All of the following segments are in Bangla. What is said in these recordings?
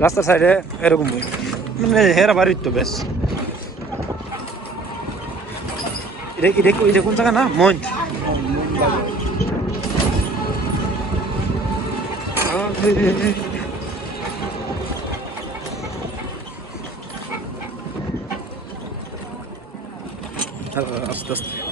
রাস্তার সাইডে এরকম মানে হেরা বাড়ির তো বেশ। এটা কোন জায়গা না? মঞ্চ আস্তে আস্তে।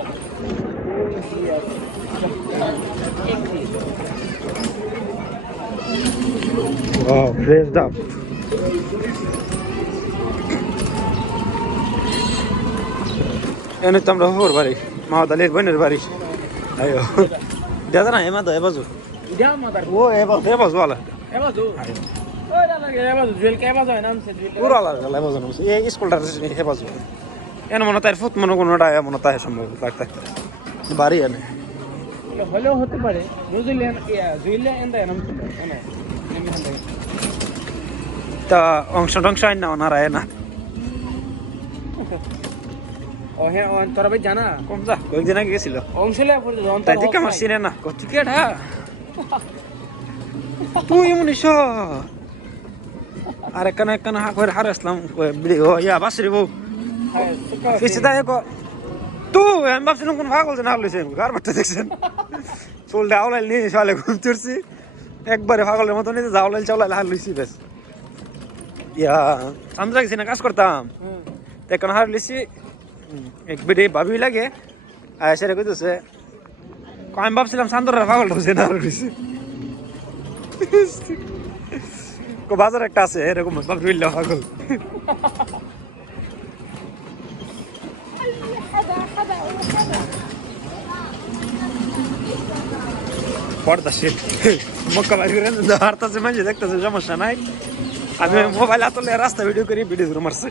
Wow, raised up. এনে তো আমরা হোর বাড়ি মাওদ আলীর বোনের বাড়ি। আয়ো। দাদা না এমা তো এবাজু. ও এবাজু এবাজু আলা. Oh, এবাজু বাড়ি এনে। হলেও হতে পারে। নিউজিল্যান্ড জুইলে এন্ড এনাম এনে তা অংশ টংশ আইন না ওনারা না। হ্যাঁ তোরা ভাই জানা? কম যা কয়েকদিন আগে গেছিল? অংশলে পড়ে যখন তাই দিকে আমার চিনে না? হ্যাঁ তুই এমন ইস আর একখানা একখানা হা করে হার আসলাম ইয়া বাসরি বউ। দায় আমি ভাবছিলাম কোন যে না লইছেন কার বাচ্চা দেখছেন। চুলটা আওলাইল নিয়ে সকালে ঘুম তুলছি একবারে পাগলের মতো নিয়ে জাওলাইল চাওলাইল হার লইছি বেশ ইয়া গেছি না কাজ করতাম তো এখন হার লইছি এক বিড়ি ভাবি লাগে আর সেটা কইতেছে আমি ভাবছিলাম চান্দরা পাগল ঢুকছে না কো বাজার একটা আছে এরকম ভাবি পাগল পর্দা শীত মক্কা বাড়ি হারতাছে মাঝে দেখতেছে সমস্যা নাই আমি মোবাইল হাতলে রাস্তা ভিডিও করি ভিডিও শুরু মারছে